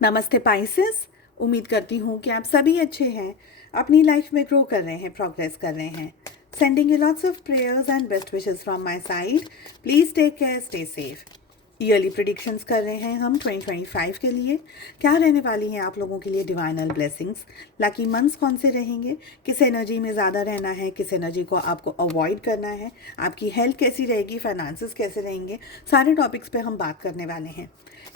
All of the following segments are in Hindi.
नमस्ते पाइसेस। उम्मीद करती हूँ कि आप सभी अच्छे हैं, अपनी लाइफ में ग्रो कर रहे हैं, प्रोग्रेस कर रहे हैं। Sending you lots of prayers and best wishes from my side. Please take care, stay safe. Yearly predictions कर रहे हैं हम 2025 के लिए। क्या रहने वाली हैं आप लोगों के लिए डिवाइनल ब्लेसिंग्स। लकी मंथ्स कौन से रहेंगे, किस एनर्जी में ज़्यादा रहना है, किस एनर्जी को आपको अवॉइड करना है, आपकी हेल्थ कैसी रहेगी, फाइनेंसेस कैसे रहेंगे, सारे टॉपिक्स पे हम बात करने वाले हैं।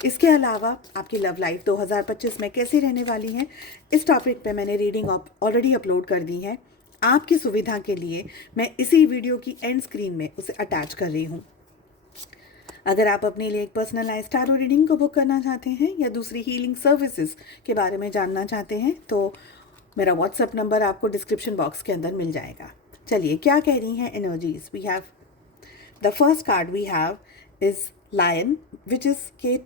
इसके अलावा आपकी लव लाइफ 2025 में कैसी रहने वाली है, इस टॉपिक पे मैंने रीडिंग ऑलरेडी अपलोड कर दी है। आपकी सुविधा के लिए मैं इसी वीडियो की एंड स्क्रीन में उसे अटैच कर रही हूँ। अगर आप अपने लिए एक पर्सनलाइज टैरो रीडिंग को बुक करना चाहते हैं या दूसरी हीलिंग सर्विसेज के बारे में जानना चाहते हैं तो मेरा व्हाट्सएप नंबर आपको डिस्क्रिप्शन बॉक्स के अंदर मिल जाएगा। चलिए, क्या कह रही हैं energies. We have the first card we have is lion, which is key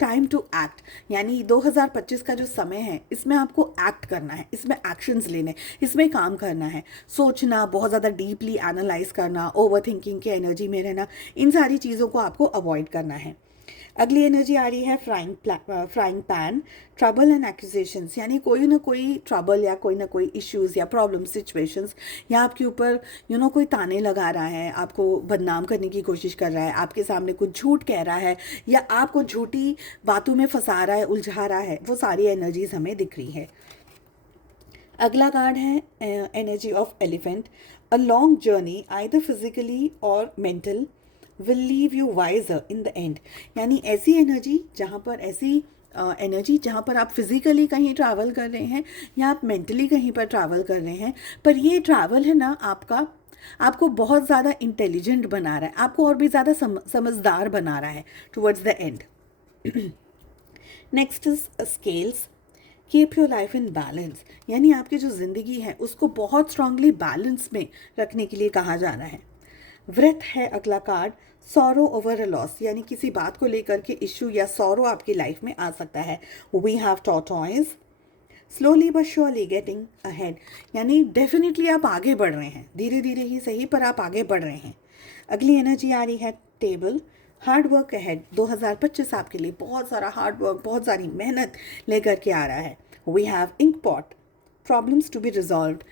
time to act. यानी 2025 का जो समय है, इसमें आपको एक्ट करना है, इसमें एक्शंस लेने, इसमें काम करना है। सोचना, बहुत ज़्यादा डीपली एनालाइज करना, ओवर थिंकिंग की एनर्जी में रहना, इन सारी चीज़ों को आपको अवॉइड करना है। अगली एनर्जी आ रही है frying pan, trouble and accusations. यानी कोई ना कोई ट्रबल या कोई ना कोई इश्यूज या प्रॉब्लम सिचुएशंस या आपके ऊपर कोई ताने लगा रहा है, आपको बदनाम करने की कोशिश कर रहा है, आपके सामने कुछ झूठ कह रहा है या आपको झूठी बातों में फंसा रहा है, उलझा रहा है, वो सारी एनर्जीज हमें दिख रही है। अगला कार्ड है energy of elephant. A long journey either physically or mental will leave you wiser in the end. यानी ऐसी एनर्जी जहाँ पर आप फिजिकली कहीं ट्रैवल कर रहे हैं या आप मेंटली कहीं पर ट्रैवल कर रहे हैं, पर ये ट्रैवल है ना आपको बहुत ज़्यादा इंटेलिजेंट बना रहा है, आपको और भी ज़्यादा समझदार बना रहा है towards the and. Next is scales. Keep your life in balance. यानी आपकी जो ज़िंदगी है उसको बहुत स्ट्रांगली बैलेंस में रखने के लिए कहा जा रहा है। व्रत है अगला card. Sorrow over a loss. यानी किसी बात को लेकर के इश्यू या सॉरो आपकी लाइफ में आ सकता है। We have tortoise. Slowly but surely getting ahead. यानी डेफिनेटली आप आगे बढ़ रहे हैं, धीरे धीरे ही सही पर आप आगे बढ़ रहे हैं। अगली एनर्जी आ रही है टेबल। Hard work ahead. 2025 आपके लिए बहुत सारा हार्ड वर्क, बहुत सारी मेहनत लेकर के आ रहा है। We have ink pot. Problems to be resolved.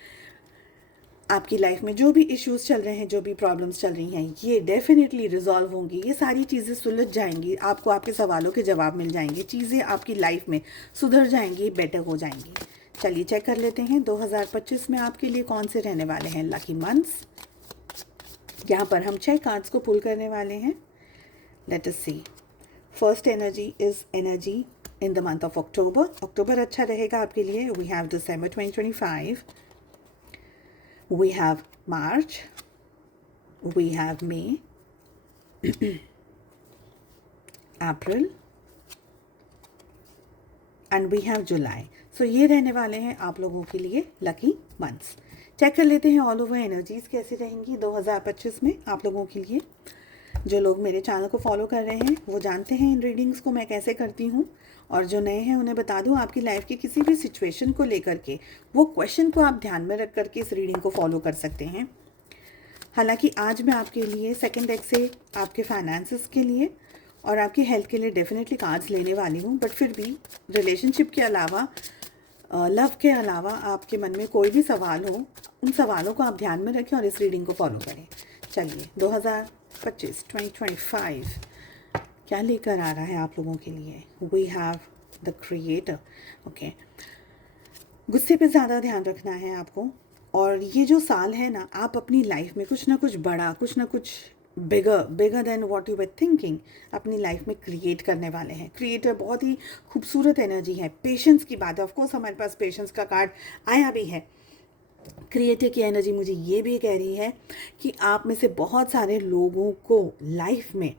आपकी लाइफ में जो भी इश्यूज चल रहे हैं, जो भी प्रॉब्लम्स चल रही हैं, ये डेफिनेटली रिजॉल्व होंगी। ये सारी चीज़ें सुलझ जाएंगी, आपको आपके सवालों के जवाब मिल जाएंगे, चीज़ें आपकी लाइफ में सुधर जाएंगी, बेटर हो जाएंगी। चलिए चेक कर लेते हैं 2025 में आपके लिए कौन से रहने वाले हैं लकी मंथ्स। यहाँ पर हम 6 कार्ड्स को पुल करने वाले हैं। Let us see. First energy is energy in the month of October. October अच्छा रहेगा आपके लिए। We have December 2025, we have March, we have May, April and we have July. So ये रहने वाले हैं आप लोगों के लिए लकी मंथ्स। चेक कर लेते हैं ऑल ओवर एनर्जीज कैसी रहेंगी 2025 में आप लोगों के लिए। जो लोग मेरे चैनल को फॉलो कर रहे हैं वो जानते हैं इन रीडिंग्स को मैं कैसे करती हूँ, और जो नए हैं उन्हें बता दूँ, आपकी लाइफ की किसी भी सिचुएशन को लेकर के वो क्वेश्चन को आप ध्यान में रख करके इस रीडिंग को फॉलो कर सकते हैं। हालांकि आज मैं आपके लिए सेकंड डेक से आपके फाइनेंसेस के लिए और आपकी हेल्थ के लिए डेफिनेटली कार्ड्स लेने वाली हूँ, बट फिर भी रिलेशनशिप के अलावा, लव के अलावा आपके मन में कोई भी सवाल हो, उन सवालों को आप ध्यान में रखें और इस रीडिंग को फॉलो करें। चलिए 2025 क्या लेकर आ रहा है आप लोगों के लिए। We have the creator. Okay, गुस्से पे ज़्यादा ध्यान रखना है आपको, और ये जो साल है ना, आप अपनी लाइफ में कुछ ना कुछ बड़ा, कुछ ना कुछ bigger than what you were thinking अपनी लाइफ में क्रिएट करने वाले हैं। क्रिएटर बहुत ही खूबसूरत एनर्जी है। पेशेंस की बात है, ऑफकोर्स हमारे पास पेशेंस का कार्ड आया भी है। क्रिएटर की एनर्जी मुझे ये भी कह रही है कि आप में से बहुत सारे लोगों को लाइफ में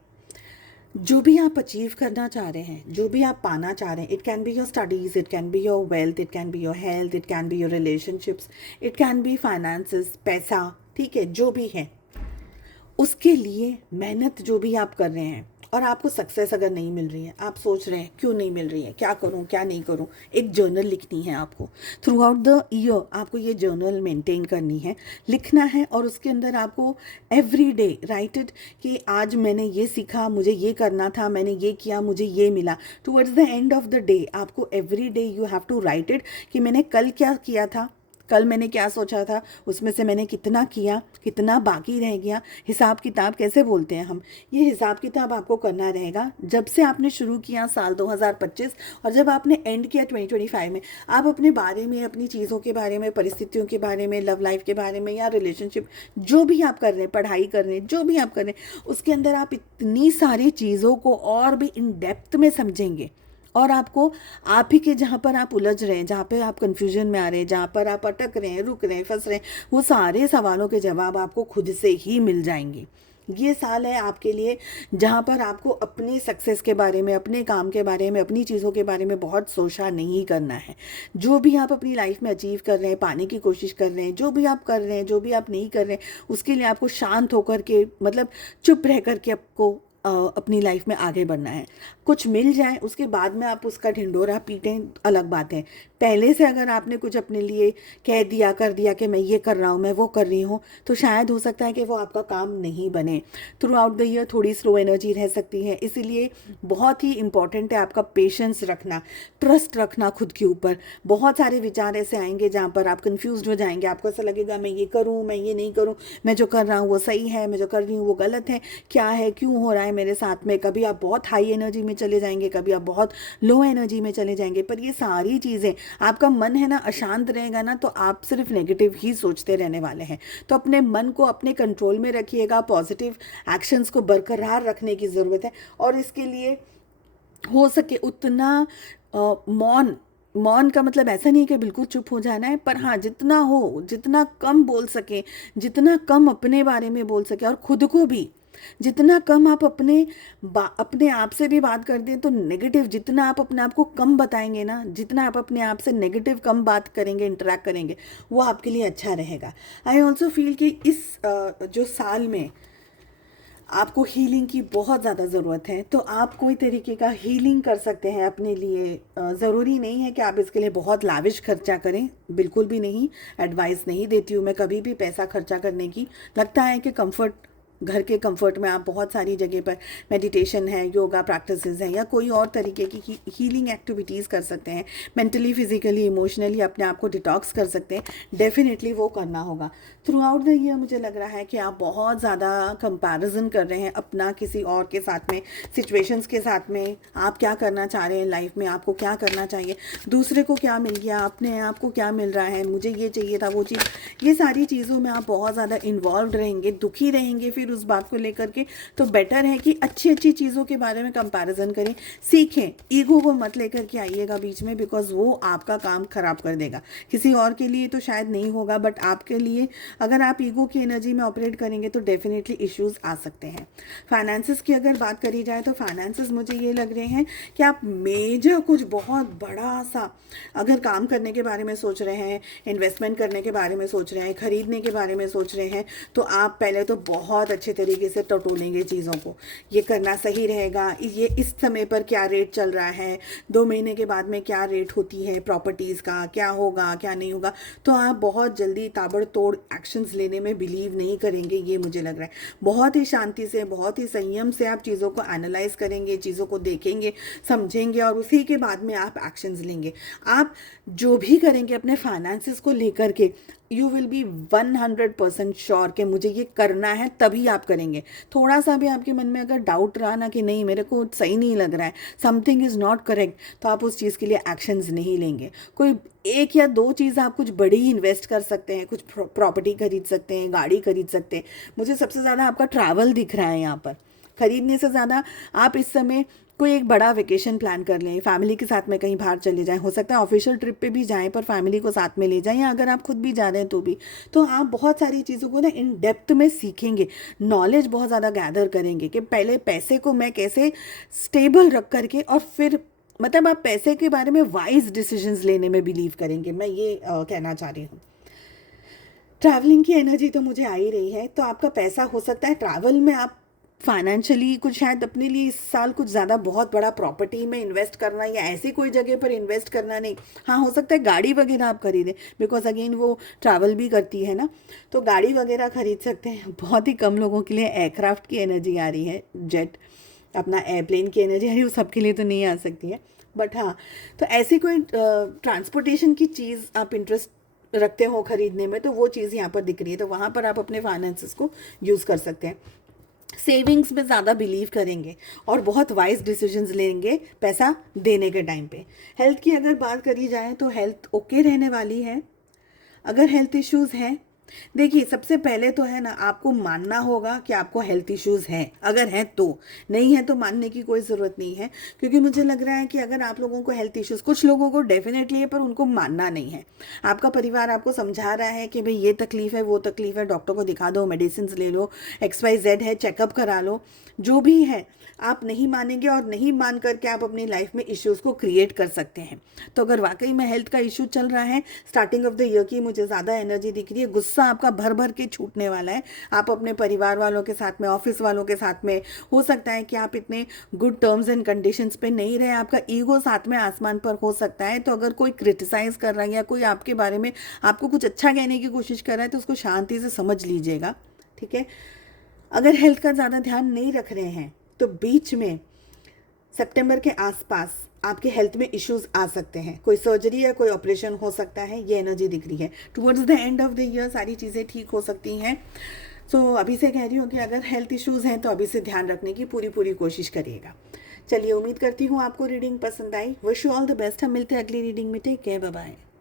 जो भी आप अचीव करना चाह रहे हैं, जो भी आप पाना चाह रहे हैं, it can be your studies, it can be your wealth, it can be your health, it can be your relationships, it can be finances, पैसा, ठीक है, जो भी है उसके लिए मेहनत जो भी आप कर रहे हैं, और आपको सक्सेस अगर नहीं मिल रही है, आप सोच रहे हैं क्यों नहीं मिल रही है, क्या करूं क्या नहीं करूं, एक जर्नल लिखनी है आपको। थ्रू आउट द ईयर आपको ये जर्नल मेंटेन करनी है, लिखना है, और उसके अंदर आपको एवरी डे राइट इट कि आज मैंने ये सीखा, मुझे ये करना था, मैंने ये किया, मुझे ये मिला। Towards the end of the day आपको every day you have to write it कि मैंने कल क्या किया था, कल मैंने क्या सोचा था, उसमें से मैंने कितना किया, कितना बाकी रह गया। हिसाब किताब कैसे बोलते हैं हम, ये हिसाब किताब आपको करना रहेगा। जब से आपने शुरू किया साल 2025 और जब आपने एंड किया 2025 में, आप अपने बारे में, अपनी चीज़ों के बारे में, परिस्थितियों के बारे में, लव लाइफ के बारे में या रिलेशनशिप, जो भी आप कर रहे हैं, पढ़ाई कर रहे हैं, जो भी आप कर रहे हैं, उसके अंदर आप इतनी सारी चीज़ों को और भी इन डेप्थ में समझेंगे। और आपको आप ही के जहाँ पर आप उलझ रहे हैं, जहाँ पे आप कंफ्यूजन में आ रहे हैं, जहाँ पर आप अटक रहे हैं, रुक रहे हैं, फंस रहे हैं, वो सारे सवालों के जवाब आपको खुद से ही मिल जाएंगे। ये साल है आपके लिए जहाँ पर आपको अपनी सक्सेस के बारे में, अपने काम के बारे में, अपनी चीज़ों के बारे में बहुत सोचा नहीं करना है। जो भी आप अपनी लाइफ में अचीव कर रहे हैं, पाने की कोशिश कर रहे हैं, जो भी आप कर रहे हैं, जो भी आप नहीं कर रहे हैं, उसके लिए आपको शांत होकर के, मतलब चुप रह कर के आपको अपनी लाइफ में आगे बढ़ना है। कुछ मिल जाए उसके बाद में आप उसका ढिंढोरा पीटें, अलग बात है। पहले से अगर आपने कुछ अपने लिए कह दिया, कर दिया कि मैं ये कर रहा हूँ, मैं वो कर रही हूँ, तो शायद हो सकता है कि वो आपका काम नहीं बने। थ्रू आउट द ईयर थोड़ी स्लो एनर्जी रह सकती है, इसीलिए बहुत ही इंपॉर्टेंट है आपका पेशेंस रखना, ट्रस्ट रखना खुद के ऊपर। बहुत सारे विचार ऐसे आएंगे जहाँ पर आप कंफ्यूज हो जाएंगे, आपको ऐसा लगेगा मैं ये करूँ, मैं ये नहीं करूँ, मैं जो कर रहा हूँ वो सही है, मैं जो कर रही हूँ वो गलत है, क्या है, क्यों हो रहा है मेरे साथ में। कभी आप बहुत हाई एनर्जी में चले जाएंगे, कभी आप बहुत लो एनर्जी में चले जाएंगे। पर ये सारी चीज़ें, आपका मन है ना अशांत रहेगा ना, तो आप सिर्फ नेगेटिव ही सोचते रहने वाले हैं। तो अपने मन को अपने कंट्रोल में रखिएगा, पॉजिटिव एक्शंस को बरकरार रखने की ज़रूरत है। और इसके लिए हो सके उतना मौन, मौन का मतलब ऐसा नहीं कि बिल्कुल चुप हो जाना है, पर हाँ जितना हो, जितना कम बोल सके, जितना कम अपने बारे में बोल सके, और खुद को भी जितना कम आप अपने आप से भी बात करते हैं, तो नेगेटिव जितना आप अपने आप को कम बताएंगे ना, जितना आप अपने आप से नेगेटिव कम बात करेंगे, इंटरेक्ट करेंगे, वो आपके लिए अच्छा रहेगा। आई ऑल्सो फील कि इस जो साल में आपको हीलिंग की बहुत ज़्यादा ज़रूरत है, तो आप कोई तरीके का हीलिंग कर सकते हैं अपने लिए। ज़रूरी नहीं है कि आप इसके लिए बहुत लाविश खर्चा करें, बिल्कुल भी नहीं। एडवाइस नहीं देती हूँ मैं कभी भी पैसा खर्चा करने की। लगता है कि कंफर्ट, घर के कंफर्ट में आप बहुत सारी जगह पर मेडिटेशन है, योगा प्रैक्टिसेस हैं, या कोई और तरीके की हीलिंग एक्टिविटीज़ कर सकते हैं। मेंटली, फिजिकली, इमोशनली अपने आप को डिटॉक्स कर सकते हैं। डेफिनेटली वो करना होगा। थ्रू आउट द ईयर मुझे लग रहा है कि आप बहुत ज़्यादा कंपैरिजन कर रहे हैं अपना किसी और के साथ में, सिचुएशंस के साथ में। आप क्या करना चाह रहे हैं लाइफ में, आपको क्या करना चाहिए, दूसरे को क्या मिल गया, अपने आप को क्या मिल रहा है, मुझे ये चाहिए था, वो चीज़, ये सारी चीज़ों में आप बहुत ज़्यादा इन्वॉल्व रहेंगे, दुखी रहेंगे फिर उस बात को लेकर के। तो बेटर है कि अच्छी अच्छी चीज़ों के बारे में कंपैरिजन करें, सीखें। ईगो को मत लेकर के आइएगा बीच में, बिकॉज वो आपका काम खराब कर देगा। किसी और के लिए तो शायद नहीं होगा, बट आपके लिए अगर आप ईगो की एनर्जी में ऑपरेट करेंगे तो डेफिनेटली इश्यूज आ सकते हैं। फाइनेंसेस की अगर बात करी जाए तो फाइनेंसेस मुझे ये लग रहे हैं कि आप मेजर कुछ बहुत बड़ा सा अगर काम करने के बारे में सोच रहे हैं, इन्वेस्टमेंट करने के बारे में सोच रहे हैं, खरीदने के बारे में सोच रहे हैं, तो आप पहले तो बहुत अच्छे तरीके से टटोलेंगे चीज़ों को। ये करना सही रहेगा, ये इस समय पर क्या रेट चल रहा है, 2 महीने के बाद में क्या रेट होती है प्रॉपर्टीज़ का, क्या होगा क्या नहीं होगा। तो आप बहुत जल्दी ताबड़तोड़ एक्शंस लेने में बिलीव नहीं करेंगे, ये मुझे लग रहा है। बहुत ही शांति से, बहुत ही संयम से आप चीज़ों को एनालाइज करेंगे, चीज़ों को देखेंगे, समझेंगे, और उसी के बाद में आप एक्शंस लेंगे। आप जो भी करेंगे अपने फाइनेंसेस को लेकर के, यू विल बी 100% श्योर कि मुझे ये करना है, तभी आप करेंगे। थोड़ा सा भी आपके मन में अगर डाउट रहा ना कि नहीं मेरे को सही नहीं लग रहा है, समथिंग इज़ नॉट करेक्ट, तो आप उस चीज़ के लिए एक्शंस नहीं लेंगे। कोई 1 या 2 चीज़ आप कुछ बड़ी इन्वेस्ट कर सकते हैं, कुछ प्रॉपर्टी खरीद सकते हैं, गाड़ी खरीद सकते हैं। मुझे सबसे ज़्यादा आपका ट्रैवल दिख रहा है यहाँ पर। खरीदने से ज़्यादा आप इस समय कोई एक बड़ा वेकेशन प्लान कर लें, फैमिली के साथ में कहीं बाहर चले जाएं, हो सकता है ऑफिशियल ट्रिप पे भी जाएं पर फैमिली को साथ में ले जाएं, या अगर आप खुद भी जा रहे हैं तो भी। तो आप बहुत सारी चीज़ों को ना इन डेप्थ में सीखेंगे, नॉलेज बहुत ज़्यादा गैदर करेंगे कि पहले पैसे को मैं कैसे स्टेबल रख करके, और फिर मतलब आप पैसे के बारे में वाइज डिसीजंस लेने में बिलीव करेंगे। मैं ये कहना चाह रही हूँ। ट्रैवलिंग की एनर्जी तो मुझे आ ही रही है, तो आपका पैसा हो सकता है ट्रैवल में आप फाइनेंशियली कुछ शायद अपने लिए इस साल कुछ ज़्यादा बहुत बड़ा प्रॉपर्टी में इन्वेस्ट करना या ऐसी कोई जगह पर इन्वेस्ट करना नहीं। हाँ, हो सकता है गाड़ी वगैरह आप खरीदें, बिकॉज अगेन वो ट्रैवल भी करती है ना, तो गाड़ी वगैरह खरीद सकते हैं। बहुत ही कम लोगों के लिए एयरक्राफ्ट की एनर्जी आ रही है, जेट अपना एयरप्लेन की एनर्जी आ रही है, वो सबके लिए तो नहीं आ सकती है, बट हाँ, तो ऐसी कोई ट्रांसपोर्टेशन की चीज़ आप इंटरेस्ट रखते हो खरीदने में, तो वो चीज़ यहाँ पर दिख रही है, तो वहाँ पर आप अपने फाइनेंसेस को यूज़ कर सकते हैं। सेविंग्स में ज़्यादा बिलीव करेंगे और बहुत वाइज डिसीजंस लेंगे पैसा देने के टाइम पे। हेल्थ की अगर बात करी जाए तो हेल्थ ओके रहने वाली है। अगर हेल्थ इश्यूज़ हैं, देखिए सबसे पहले तो है ना, आपको मानना होगा कि आपको हेल्थ इश्यूज़ हैं। अगर हैं तो, नहीं है तो मानने की कोई ज़रूरत नहीं है, क्योंकि मुझे लग रहा है कि अगर आप लोगों को हेल्थ इश्यूज़, कुछ लोगों को डेफिनेटली है पर उनको मानना नहीं है। आपका परिवार आपको समझा रहा है कि भाई ये तकलीफ़ है, वो तकलीफ़ है, डॉक्टर को दिखा दो, मेडिसिन ले लो, XYZ है, चेकअप करा लो, जो भी है, आप नहीं मानेंगे और नहीं मान करके आप अपनी लाइफ में इश्यूज़ को क्रिएट कर सकते हैं। तो अगर वाकई में हेल्थ का इशू चल रहा है, स्टार्टिंग ऑफ द ईयर की मुझे ज़्यादा एनर्जी दिख रही है, गुस्सा आपका भर भर के छूटने वाला है। आप अपने परिवार वालों के साथ में, ऑफिस वालों के साथ में, हो सकता है कि आप इतने गुड टर्म्स एंड कंडीशंस पे नहीं रहे, आपका ईगो साथ में आसमान पर हो सकता है। तो अगर कोई क्रिटिसाइज़ कर रहा है या कोई आपके बारे में आपको कुछ अच्छा कहने की कोशिश कर रहा है, तो उसको शांति से समझ लीजिएगा, ठीक है। अगर हेल्थ का ज़्यादा ध्यान नहीं रख रहे हैं तो बीच में सितंबर के आसपास आपके हेल्थ में इश्यूज आ सकते हैं, कोई सर्जरी या कोई ऑपरेशन हो सकता है, ये एनर्जी दिख रही है। Towards the end of the year सारी चीज़ें ठीक हो सकती हैं। सो अभी से कह रही हूँ कि अगर हेल्थ इश्यूज़ हैं तो अभी से ध्यान रखने की पूरी पूरी कोशिश करिएगा। चलिए, उम्मीद करती हूँ आपको रीडिंग पसंद आई। Wish you all the best. हम मिलते हैं अगली रीडिंग में। Take care, bye bye.